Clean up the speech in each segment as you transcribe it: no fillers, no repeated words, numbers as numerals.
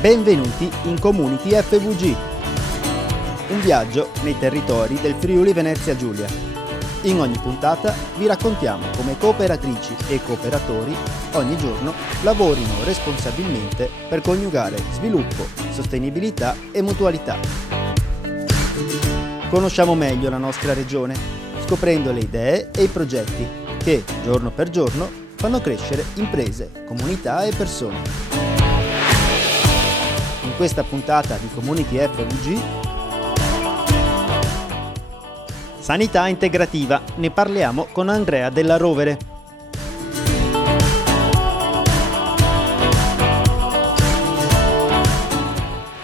Benvenuti in Community FVG, un viaggio nei territori del Friuli Venezia Giulia. In ogni puntata vi raccontiamo come cooperatrici e cooperatori ogni giorno lavorino responsabilmente per coniugare sviluppo, sostenibilità e mutualità. Conosciamo meglio la nostra regione, scoprendo le idee e i progetti che, giorno per giorno, fanno crescere imprese, comunità e persone. In questa puntata di Community FVG, Sanità integrativa, ne parliamo con Andrea Della Rovere.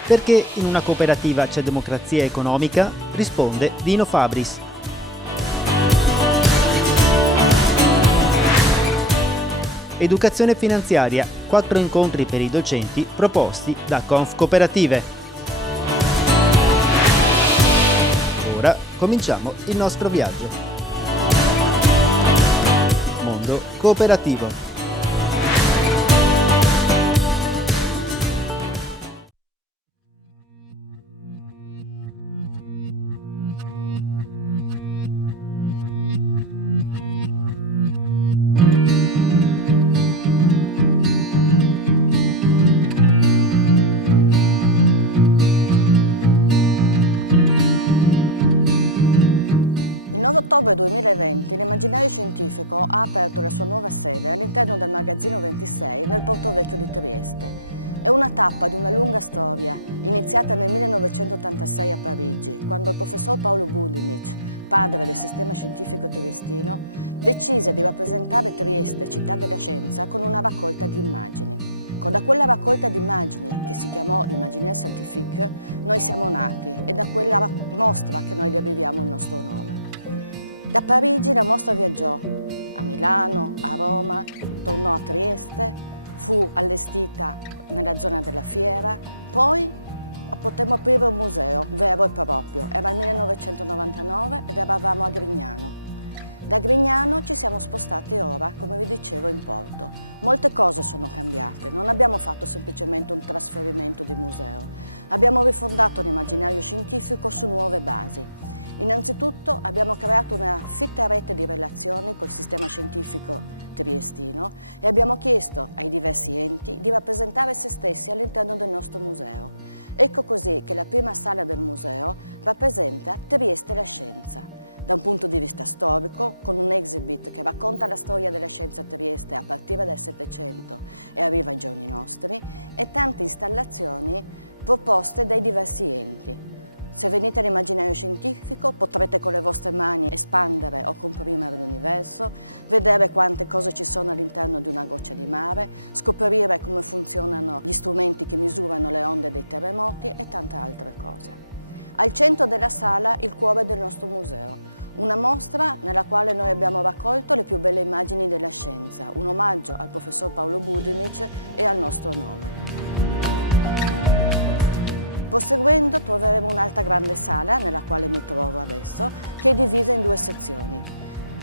Perché in una cooperativa c'è democrazia economica? Risponde Dino Fabris. Educazione finanziaria, 4 incontri per i docenti proposti da Confcooperative. Ora cominciamo il nostro viaggio. Mondo cooperativo. Il 9 ottobre 2020 l'Immaginario Scientifico ha aperto la sua nuova sede all'interno del Magazzino 26 nel Porto Vecchio di Trieste. È una tappa di una lunga storia, iniziata nel 1986 a Parigi, quando il professor Paolo Budinich, padre del sistema scientifico triestino, decise di rappresentare Trieste, città della scienza, con una raccolta di immagini. Da quella raccolta di immagini, che si chiamò Imaginaire Scientifique, noi siamo nati e da quella mostra che noi deriviamo il nostro nome. Da Parigi la mostra viaggiò a Milano, a Roma, tornò a Trieste, fu allestita nella zona della fiera, poi potemmo aprire un museo vero e proprio. Era il 1999 ed eravamo a Grignano. Da Grignano ci siamo spostati ora, come vi dicevo, in Porto. Molte cose sono cambiate, non abbiamo fatto semplicemente un trasferimento di museo. Abbiamo rifondato l'immaginario scientifico su nuove basi. Innanzitutto abbiamo creato una fitta rete di relazioni col sistema scientifico triestino e abbiamo chiesto ai diversi enti di rappresentare se stessi all'interno del nostro museo. Ecco così che la prima sala del museo rappresenta Trieste la scienza. Da un punto di vista storico, con un exhibit che racconta la storia della scienza a Trieste a partire dal Settecento e arriva ai giorni nostri, e tante installazioni proposte dai diversi enti. Se venite all'immaginario scientifico potrete con le vostre mani espandere o comprimere l'universo, vedere quante cose ci sono all'interno di una goccia di mare, scoprire come funzionano gli strumenti che misurano le onde dei terremoti e tante altre cose. Al centro della sala il cuore del nostro museo, una mostra nella quale noi abbiamo raccolto le più belle immagini della scienza, un omaggio al professor Paolo Budinich e al nostro nome. Proseguendo troveremo un'altra grande sala, nella quale mi trovo adesso, che è divisa in due sezioni.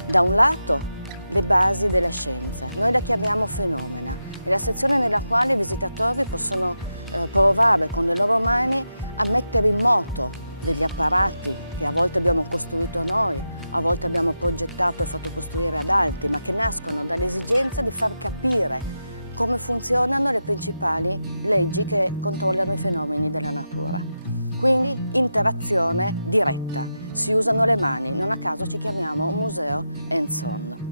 Da un lato le basi della scienza, noi la chiamiamo Fenomena, è la sezione nella quale i visitatori possono provare con le loro mani a mettere in moto degli apparati che a volte abbiamo costruito noi, a volte abbiamo progettato e fatto costruire ad altri, ma che nascono dall'esigenza di far capire come funzionano le principali leggi che controllano i fenomeni della natura. Quindi interazione diretta, si usano le mani, non a caso ci chiamiamo museo hands-on.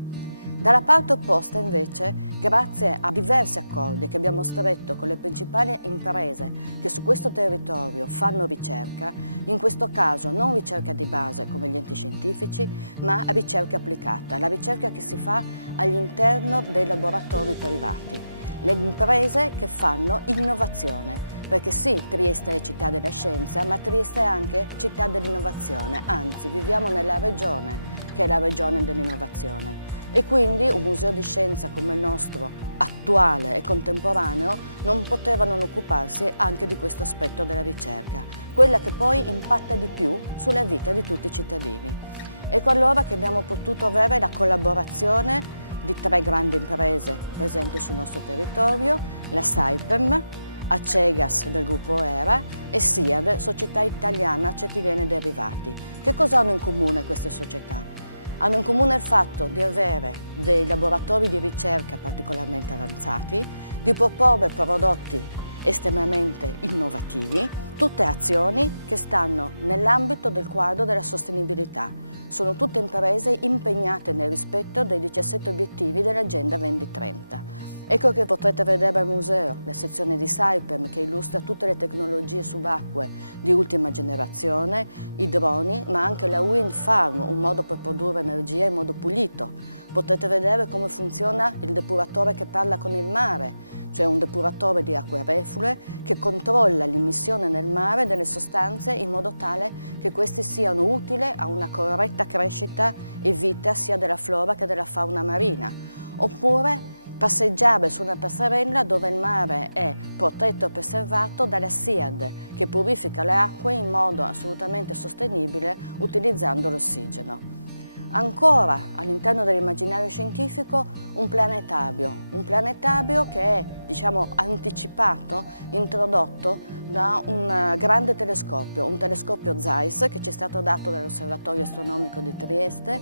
Dalla parte opposta invece, grazie a diversi accordi che abbiamo stretto con le principali imprese che su questo territorio fanno ricerca, in questo caso non ricerca di base come gli enti scientifici, ma ricerca applicata, la ricerca che si fa all'interno dei laboratori privati, le imprese che fanno innovazione. Perché sì, Trieste è città della scienza, ma Trieste è anche città dell'innovazione, anzi viviamo nella regione che è la regione dell'innovazione. E quindi un museo di scienza come il nostro, attuale e contemporaneo, non poteva non occuparsi anche di questo aspetto della ricerca, quella che poi impatta di più sulla vita di tutti i cittadini. Ecco allora che abbiamo potuto avere la collaborazione di 3 grandi imprese presenti sul nostro territorio, la Saipem, Acegas del gruppo ERA e SIAD, Società Italiana Acetilene Derivati. Che cosa hanno in comune queste società? Hanno in comune il fatto di avere dei laboratori di ricerca particolarmente avanzati, di proporre prodotti estremamente innovativi, tutte azioni che stanno nell'ambito del quadro della sostenibilità. Sono tutte imprese impegnate nel rispetto dei 17 obiettivi dell'Agenda 2030. Ecco che potrete vedere al museo la sezione di Saipem che illustra tutte le tecnologie subacquee di ultima generazione, i droni, ma anche la wind farm, un modo per produrre energia in modo pulito. Potete vedere come funziona il depuratore che parla con il mare, cioè un depuratore di acque reflue che controlla l'immissione nel mare delle sostanze in modo tale che questi siano utili a una corretta crescita e vita sia della flora che della fauna marina. Oppure passeggiare su una passerella dove il mare è protetto e preservato dalla SIAD che purifica le acque in modo assolutamente sostenibile utilizzando l'ossigeno. Ancora all'interno dell'immaginario scientifico un planetario che è anticipato, introdotto da un grande telescopio, un telescopio ZEISS che ci è stato dato dall'Osservatorio Astronomico di Trieste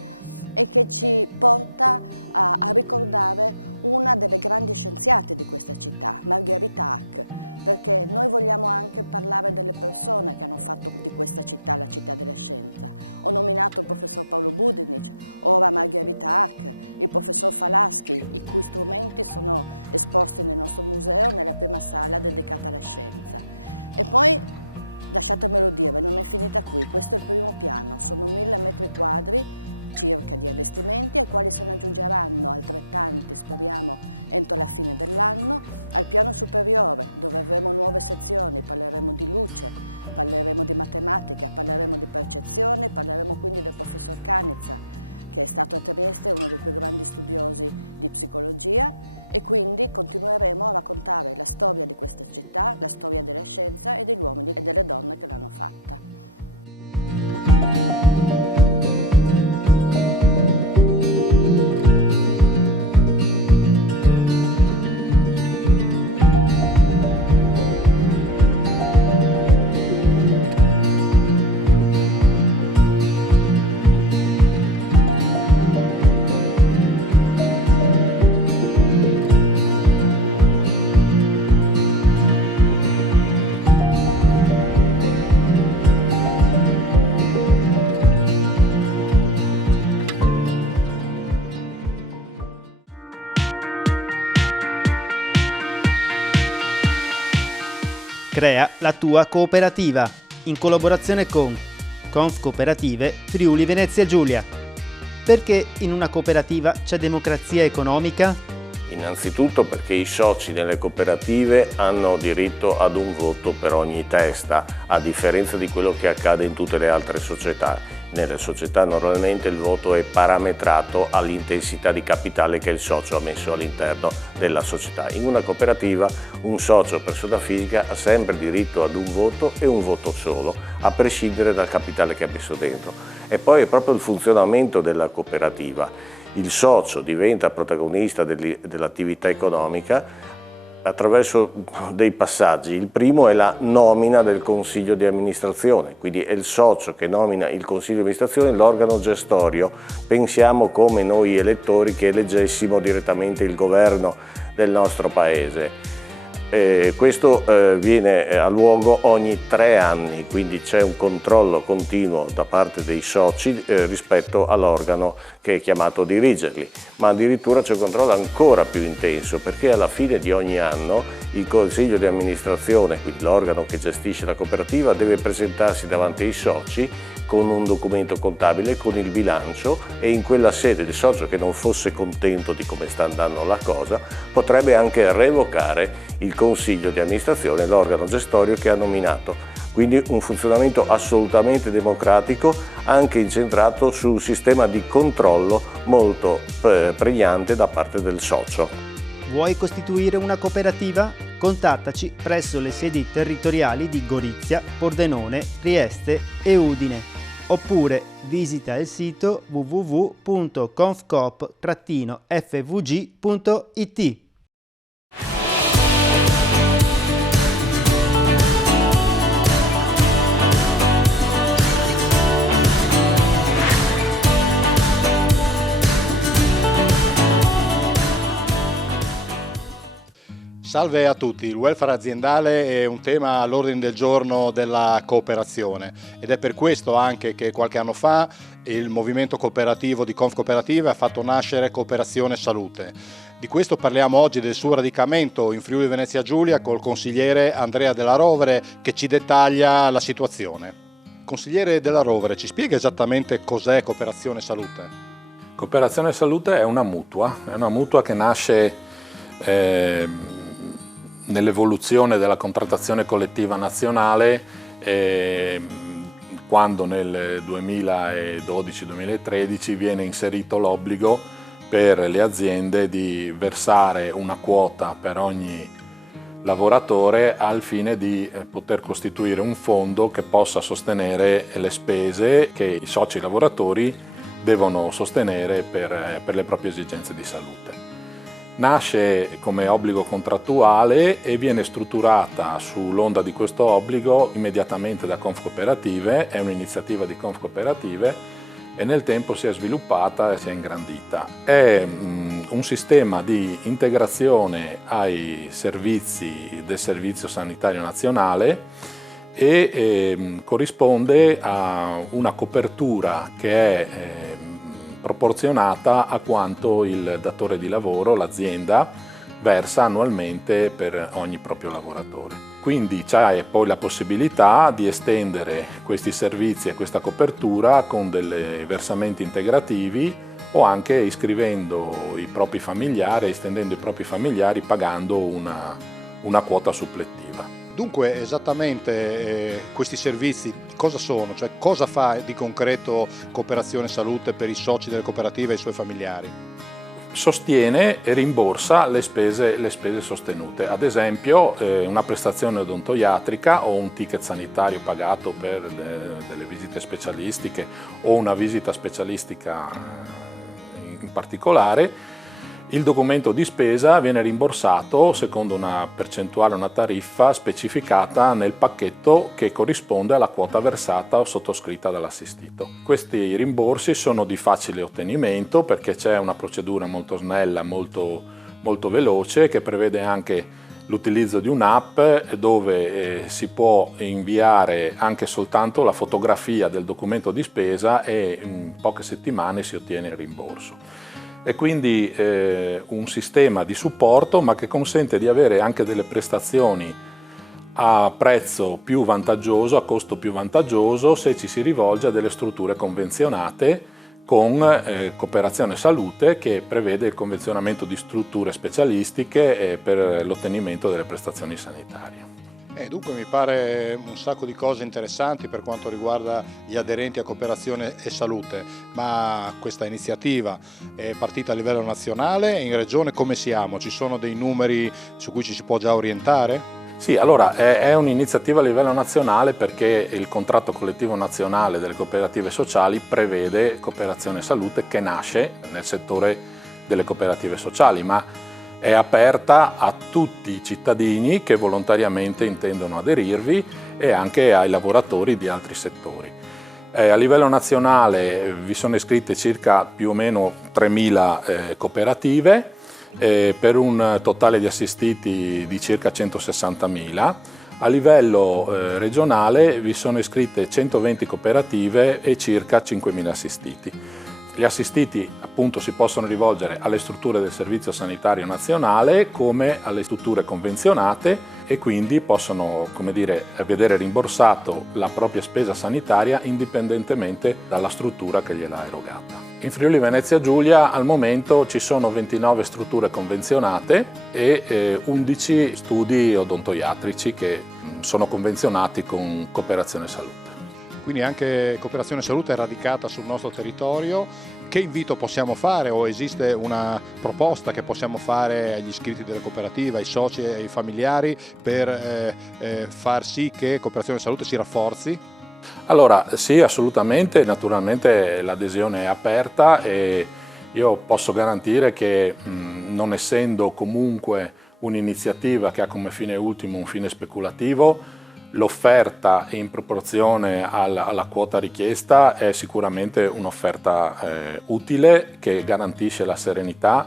e che ci porta a ricordare una delle grandi scienziate di questa città, Margherita Hack, perché noi vogliamo anche parlare delle persone che hanno fatto di questa città la città della scienza. Ho nominato il professor Paolo Budinic, ora Margherita Hack, il professor Falaschi, i cui strumenti sono esposti nel nostro museo, nella prima sala dedicata alla scienza. E poi, lasciatemelo dire, non è finita qui, questo è il primo piano, sono 1000 metri quadri circa di allestimenti ai quali se ne aggiungeranno altrettanti, speriamo, entro la fine dell'anno, al piano superiore dove avremo nuove sezioni, parleremo di luce, parleremo di matematica, parleremo di percezione, parleremo quindi del professor Canizza che è stato a Trieste uno dei più grandi studiosi di psicologia e quindi continueremo a raccontare la storia di questa città, la storia della scienza e degli uomini e delle donne che l'hanno fatta. Crea la tua cooperativa in collaborazione con Confcooperative Friuli Venezia Giulia. Perché in una cooperativa c'è democrazia economica? Innanzitutto perché i soci nelle cooperative hanno diritto ad un voto per ogni testa, a differenza di quello che accade in tutte le altre società. Nelle società normalmente il voto è parametrato all'intensità di capitale che il socio ha messo all'interno della società. In una cooperativa un socio, persona fisica, ha sempre diritto ad un voto e un voto solo, a prescindere dal capitale che ha messo dentro. E poi è proprio il funzionamento della cooperativa. Il socio diventa protagonista dell'attività economica attraverso dei passaggi. Il primo è la nomina del consiglio di amministrazione, quindi è il socio che nomina il consiglio di amministrazione, l'organo gestorio. Pensiamo come noi elettori che elegessimo direttamente il governo del nostro paese. Questo viene a luogo ogni 3 anni, quindi c'è un controllo continuo da parte dei soci rispetto all'organo che è chiamato a dirigerli, ma addirittura c'è un controllo ancora più intenso perché alla fine di ogni anno il consiglio di amministrazione, quindi l'organo che gestisce la cooperativa, deve presentarsi davanti ai soci con un documento contabile, con il bilancio, e in quella sede il socio che non fosse contento di come sta andando la cosa potrebbe anche revocare il consiglio di amministrazione, l'organo gestorio che ha nominato. Quindi un funzionamento assolutamente democratico, anche incentrato su un sistema di controllo molto pregnante da parte del socio. Vuoi costituire una cooperativa? Contattaci presso le sedi territoriali di Gorizia, Pordenone, Trieste e Udine. Oppure visita il sito www.confcoop-fvg.it. Salve a tutti, il welfare aziendale è un tema all'ordine del giorno della cooperazione ed è per questo anche che qualche anno fa il movimento cooperativo di Confcooperative ha fatto nascere Cooperazione Salute. Di questo parliamo oggi, del suo radicamento in Friuli Venezia Giulia, col consigliere Andrea Della Rovere, che ci dettaglia la situazione. Consigliere Della Rovere, ci spiega esattamente cos'è Cooperazione Salute? Cooperazione Salute è una mutua che nasce nell'evoluzione della contrattazione collettiva nazionale, quando nel 2012-2013 viene inserito l'obbligo per le aziende di versare una quota per ogni lavoratore al fine di poter costituire un fondo che possa sostenere le spese che i soci lavoratori devono sostenere per le proprie esigenze di salute. Nasce come obbligo contrattuale e viene strutturata sull'onda di questo obbligo immediatamente da Confcooperative, è un'iniziativa di Confcooperative e nel tempo si è sviluppata e si è ingrandita. È un sistema di integrazione ai servizi del Servizio Sanitario Nazionale e corrisponde a una copertura che è proporzionata a quanto il datore di lavoro, l'azienda, versa annualmente per ogni proprio lavoratore. Quindi c'è poi la possibilità di estendere questi servizi e questa copertura con dei versamenti integrativi o anche iscrivendo i propri familiari, estendendo i propri familiari, pagando una quota supplettiva. Dunque esattamente questi servizi cosa sono? Cioè cosa fa di concreto Cooperazione Salute per i soci delle cooperative e i suoi familiari? Sostiene e rimborsa le spese sostenute, ad esempio una prestazione odontoiatrica o un ticket sanitario pagato per delle visite specialistiche o una visita specialistica in particolare. Il documento di spesa viene rimborsato secondo una percentuale, una tariffa specificata nel pacchetto che corrisponde alla quota versata o sottoscritta dall'assistito. Questi rimborsi sono di facile ottenimento perché c'è una procedura molto snella, molto veloce, che prevede anche l'utilizzo di un'app dove si può inviare anche soltanto la fotografia del documento di spesa e in poche settimane si ottiene il rimborso. È quindi un sistema di supporto, ma che consente di avere anche delle prestazioni a prezzo più vantaggioso, a costo più vantaggioso, se ci si rivolge a delle strutture convenzionate con Cooperazione Salute, che prevede il convenzionamento di strutture specialistiche per l'ottenimento delle prestazioni sanitarie. Dunque mi pare un sacco di cose interessanti per quanto riguarda gli aderenti a Cooperazione e Salute, ma questa iniziativa è partita a livello nazionale, in regione come siamo? Ci sono dei numeri su cui ci si può già orientare? Sì, allora è un'iniziativa a livello nazionale perché il contratto collettivo nazionale delle cooperative sociali prevede Cooperazione Salute, che nasce nel settore delle cooperative sociali, ma è aperta a tutti i cittadini che volontariamente intendono aderirvi e anche ai lavoratori di altri settori. A livello nazionale vi sono iscritte circa più o meno 3.000 cooperative per un totale di assistiti di circa 160.000. A livello regionale vi sono iscritte 120 cooperative e circa 5.000 assistiti. Gli assistiti appunto si possono rivolgere alle strutture del Servizio Sanitario Nazionale come alle strutture convenzionate e quindi possono, come dire, vedere rimborsato la propria spesa sanitaria indipendentemente dalla struttura che gliel'ha erogata. In Friuli Venezia Giulia al momento ci sono 29 strutture convenzionate e 11 studi odontoiatrici che sono convenzionati con Cooperazione Salute. Quindi anche Cooperazione Salute è radicata sul nostro territorio. Che invito possiamo fare, o esiste una proposta che possiamo fare agli iscritti delle cooperative, ai soci e ai familiari per far sì che Cooperazione Salute si rafforzi? Allora sì, assolutamente, naturalmente l'adesione è aperta e io posso garantire che non essendo comunque un'iniziativa che ha come fine ultimo un fine speculativo, l'offerta in proporzione alla quota richiesta è sicuramente un'offerta utile che garantisce la serenità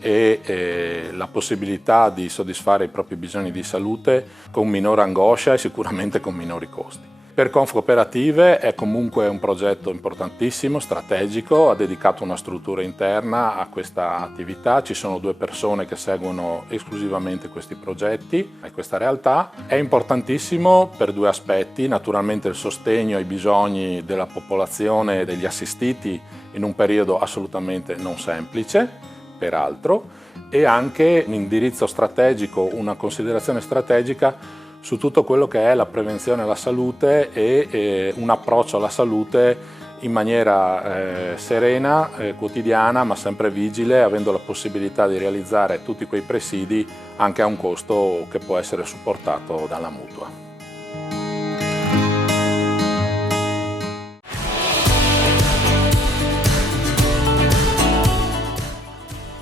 e la possibilità di soddisfare i propri bisogni di salute con minore angoscia e sicuramente con minori costi. Per Confcooperative è comunque un progetto importantissimo, strategico, ha dedicato una struttura interna a questa attività, ci sono 2 persone che seguono esclusivamente questi progetti e questa realtà. È importantissimo per 2 aspetti, naturalmente il sostegno ai bisogni della popolazione e degli assistiti in un periodo assolutamente non semplice, peraltro, e anche un indirizzo strategico, una considerazione strategica su tutto quello che è la prevenzione alla salute e un approccio alla salute in maniera serena, quotidiana, ma sempre vigile, avendo la possibilità di realizzare tutti quei presidi anche a un costo che può essere supportato dalla mutua.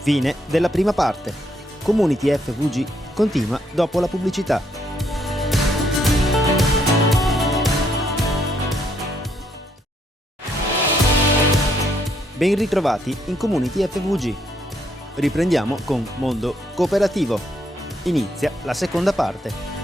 Fine della prima parte. Community FVG continua dopo la pubblicità. Ben ritrovati in Community FVG. Riprendiamo con Mondo Cooperativo. Inizia la seconda parte.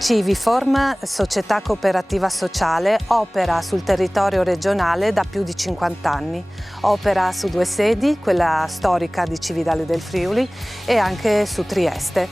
Civiform, società cooperativa sociale, opera sul territorio regionale da più di 50 anni. Opera su 2 sedi, quella storica di Cividale del Friuli e anche su Trieste,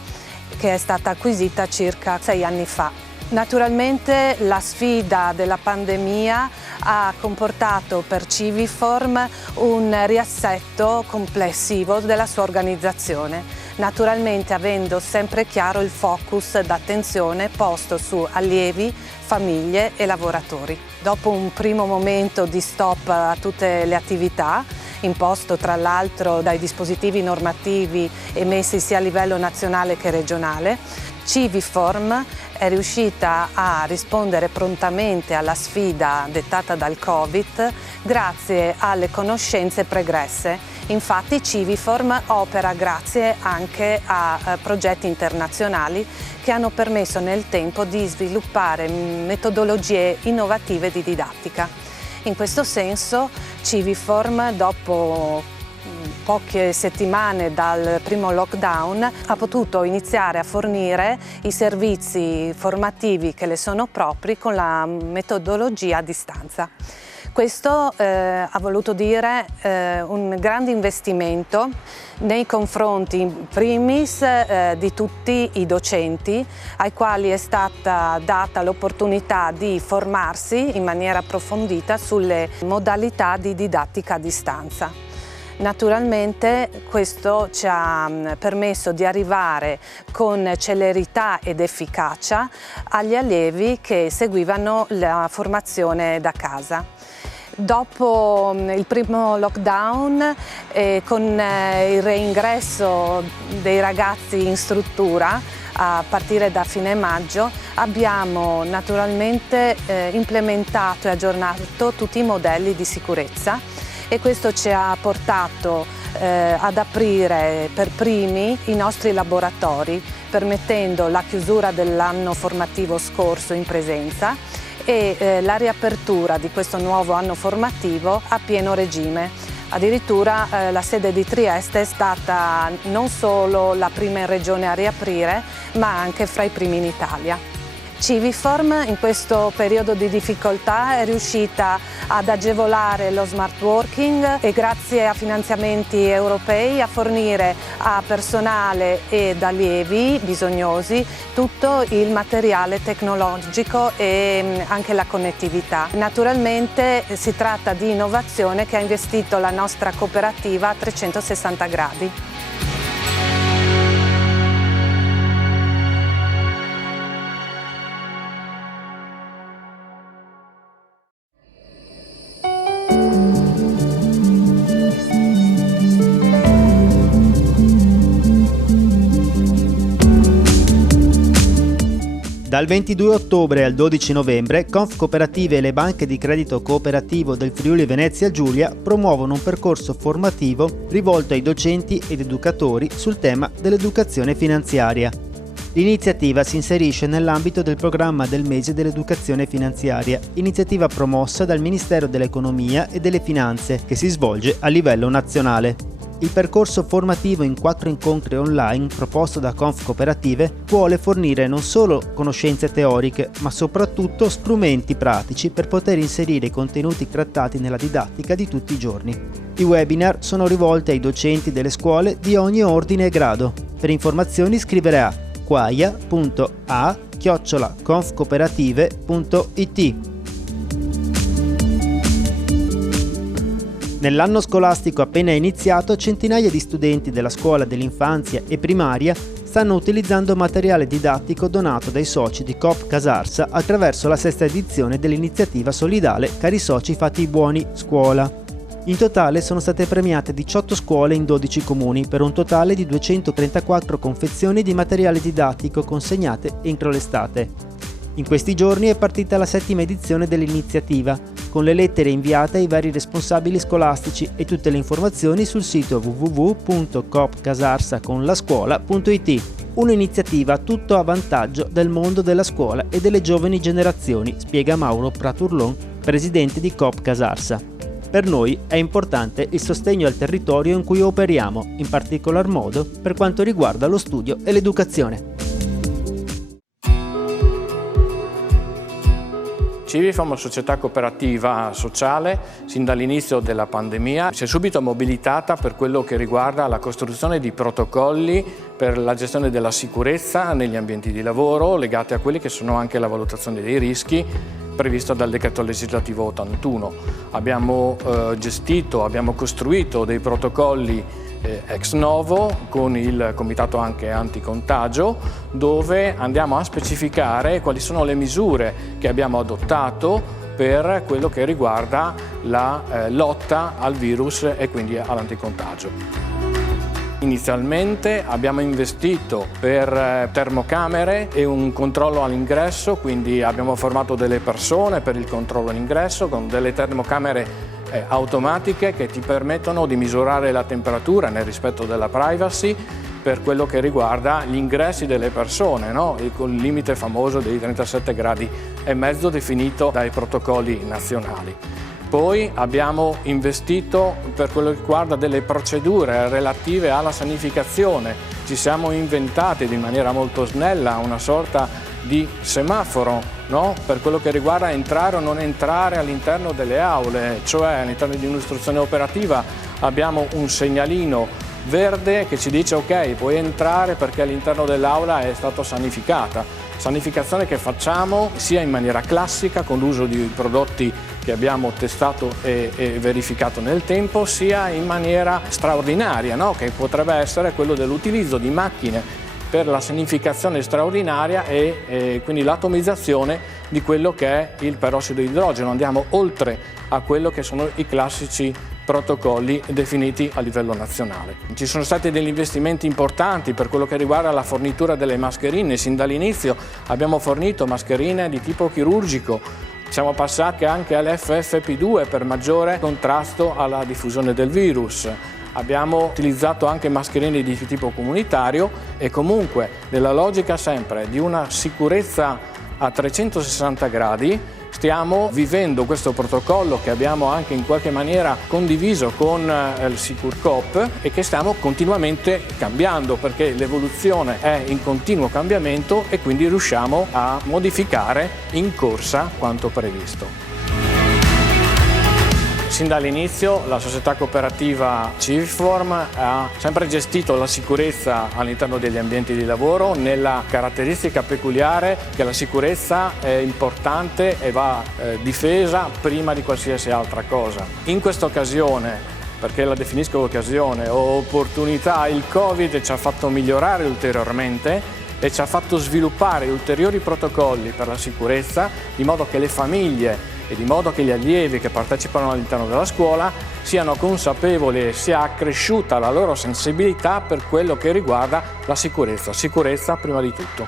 che è stata acquisita circa 6 anni fa. Naturalmente la sfida della pandemia ha comportato per Civiform un riassetto complessivo della sua organizzazione, naturalmente avendo sempre chiaro il focus d'attenzione posto su allievi, famiglie e lavoratori. Dopo un primo momento di stop a tutte le attività, imposto tra l'altro dai dispositivi normativi emessi sia a livello nazionale che regionale, Civiform è riuscita a rispondere prontamente alla sfida dettata dal Covid grazie alle conoscenze pregresse. Infatti Civiform opera grazie anche a progetti internazionali che hanno permesso nel tempo di sviluppare metodologie innovative di didattica. In questo senso Civiform, dopo poche settimane dal primo lockdown, ha potuto iniziare a fornire i servizi formativi che le sono propri con la metodologia a distanza. Questo ha voluto dire un grande investimento nei confronti in primis di tutti i docenti ai quali è stata data l'opportunità di formarsi in maniera approfondita sulle modalità di didattica a distanza. Naturalmente questo ci ha permesso di arrivare con celerità ed efficacia agli allievi che seguivano la formazione da casa. Dopo il primo lockdown, con il reingresso dei ragazzi in struttura a partire da fine maggio, abbiamo naturalmente implementato e aggiornato tutti i modelli di sicurezza e questo ci ha portato ad aprire per primi i nostri laboratori, permettendo la chiusura dell'anno formativo scorso in presenza e la riapertura di questo nuovo anno formativo a pieno regime. Addirittura la sede di Trieste è stata non solo la prima in regione a riaprire, ma anche fra i primi in Italia. Civiform in questo periodo di difficoltà è riuscita ad agevolare lo smart working e grazie a finanziamenti europei a fornire a personale ed allievi bisognosi tutto il materiale tecnologico e anche la connettività. Naturalmente si tratta di innovazione che ha investito la nostra cooperativa a 360 gradi. Dal 22 ottobre al 12 novembre, Confcooperative e le banche di credito cooperativo del Friuli Venezia Giulia promuovono un percorso formativo rivolto ai docenti ed educatori sul tema dell'educazione finanziaria. L'iniziativa si inserisce nell'ambito del programma del mese dell'educazione finanziaria, iniziativa promossa dal Ministero dell'Economia e delle Finanze, che si svolge a livello nazionale. Il percorso formativo in 4 incontri online proposto da Confcooperative vuole fornire non solo conoscenze teoriche, ma soprattutto strumenti pratici per poter inserire i contenuti trattati nella didattica di tutti i giorni. I webinar sono rivolti ai docenti delle scuole di ogni ordine e grado. Per informazioni scrivere a quaia.a@confcooperative.it. Nell'anno scolastico appena iniziato, centinaia di studenti della scuola dell'infanzia e primaria stanno utilizzando materiale didattico donato dai soci di Coop Casarsa attraverso la 6ª edizione dell'iniziativa solidale Cari Soci Fatti Buoni Scuola. In totale sono state premiate 18 scuole in 12 comuni per un totale di 234 confezioni di materiale didattico consegnate entro l'estate. In questi giorni è partita la 7ª edizione dell'iniziativa, con le lettere inviate ai vari responsabili scolastici e tutte le informazioni sul sito www.coopcasarsaconlascuola.it. Un'iniziativa tutto a vantaggio del mondo della scuola e delle giovani generazioni, spiega Mauro Praturlon, presidente di Coop Casarsa. Per noi è importante il sostegno al territorio in cui operiamo, in particolar modo per quanto riguarda lo studio e l'educazione. Civifam, una società cooperativa sociale, sin dall'inizio della pandemia si è subito mobilitata per quello che riguarda la costruzione di protocolli per la gestione della sicurezza negli ambienti di lavoro, legati a quelli che sono anche la valutazione dei rischi prevista dal decreto legislativo 81. Abbiamo costruito dei protocolli ex novo con il comitato anche anticontagio, dove andiamo a specificare quali sono le misure che abbiamo adottato per quello che riguarda la lotta al virus e quindi all'anticontagio. Inizialmente abbiamo investito per termocamere e un controllo all'ingresso, quindi abbiamo formato delle persone per il controllo all'ingresso con delle termocamere automatiche che ti permettono di misurare la temperatura nel rispetto della privacy per quello che riguarda gli ingressi delle persone, no? Con il limite famoso dei 37,5 gradi definito dai protocolli nazionali. Poi abbiamo investito per quello che riguarda delle procedure relative alla sanificazione. Ci siamo inventati in maniera molto snella una sorta di semaforo, no? Per quello che riguarda entrare o non entrare all'interno delle aule, cioè all'interno di un'istruzione operativa abbiamo un segnalino verde che ci dice ok, puoi entrare perché all'interno dell'aula è stata sanificata. Sanificazione che facciamo sia in maniera classica con l'uso di prodotti che abbiamo testato e verificato nel tempo, sia in maniera straordinaria, no? Che potrebbe essere quello dell'utilizzo di macchine per la sanificazione straordinaria e quindi l'atomizzazione di quello che è il perossido di idrogeno. Andiamo oltre a quello che sono i classici protocolli definiti a livello nazionale. Ci sono stati degli investimenti importanti per quello che riguarda la fornitura delle mascherine. Sin dall'inizio abbiamo fornito mascherine di tipo chirurgico. Siamo passati anche all'FFP2 per maggiore contrasto alla diffusione del virus. Abbiamo utilizzato anche mascherine di tipo comunitario e comunque nella logica sempre di una sicurezza a 360 gradi stiamo vivendo questo protocollo che abbiamo anche in qualche maniera condiviso con il SicurCoop e che stiamo continuamente cambiando perché l'evoluzione è in continuo cambiamento e quindi riusciamo a modificare in corsa quanto previsto. Sin dall'inizio la società cooperativa Civiform ha sempre gestito la sicurezza all'interno degli ambienti di lavoro nella caratteristica peculiare che la sicurezza è importante e va difesa prima di qualsiasi altra cosa. In questa occasione, perché la definisco occasione o opportunità, il Covid ci ha fatto migliorare ulteriormente e ci ha fatto sviluppare ulteriori protocolli per la sicurezza, di modo che le famiglie e di modo che gli allievi che partecipano all'interno della scuola siano consapevoli e sia accresciuta la loro sensibilità per quello che riguarda la sicurezza. Sicurezza prima di tutto.